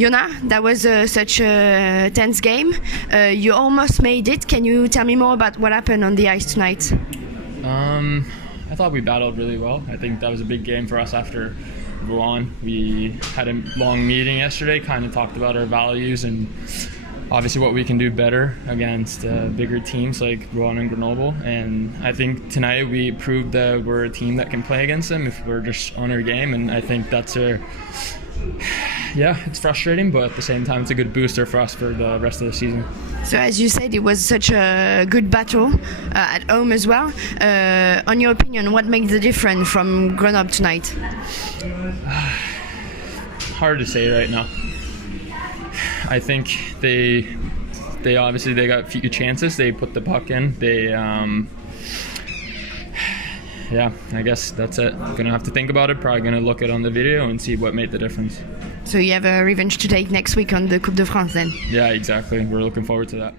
Joona, that was such a tense game. You almost made it. Can you tell me more about what happened on the ice tonight? I thought we battled really well. I think that was a big game for us after Rouen. We had a long meeting yesterday, kind of talked about our values and obviously what we can do better against bigger teams like Rouen and Grenoble. And I think tonight we proved that we're a team that can play against them if we're just on our game. And I think that's it's frustrating, but at the same time, it's a good booster for us for the rest of the season. So as you said, it was such a good battle at home as well. On your opinion, what makes the difference from Grenoble tonight? Hard to say right now. I think they obviously they got a few chances. They put the puck in. I guess that's it. Gonna have to think about it. Probably gonna look it on the video and see what made the difference. So you have a revenge to take next week on the Coupe de France then? Yeah, exactly. We're looking forward to that.